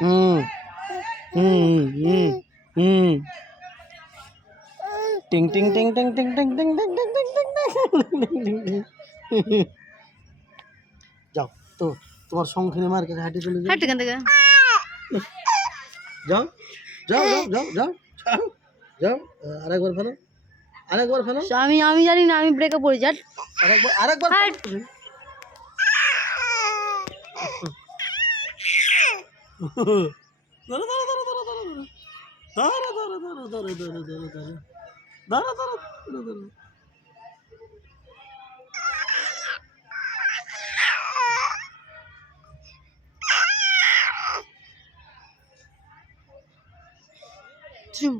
হুম হুম হুম হুম টিং টিং টিং টিং টিং টিং টিং টিং টিং টিং টিং টিং। যাও তো তোমার সংখ্যানে মার কাছে হাঁটি চলে যাও। হাঁট এখান থেকে। যাও যাও যাও যাও যাও যাও যাও আরেকবার ফেলো আরেকবার ফেলো আমি জানি না, আমি ব্রেকে পড়ি যাট। আরেকবার হাট। ধরো ধরো ধরো ধরো ধরো ধরো ধরো ধরো ধরো ধরো ধরো ধরো ধরো ধরো ধরো ধরো ঝুম।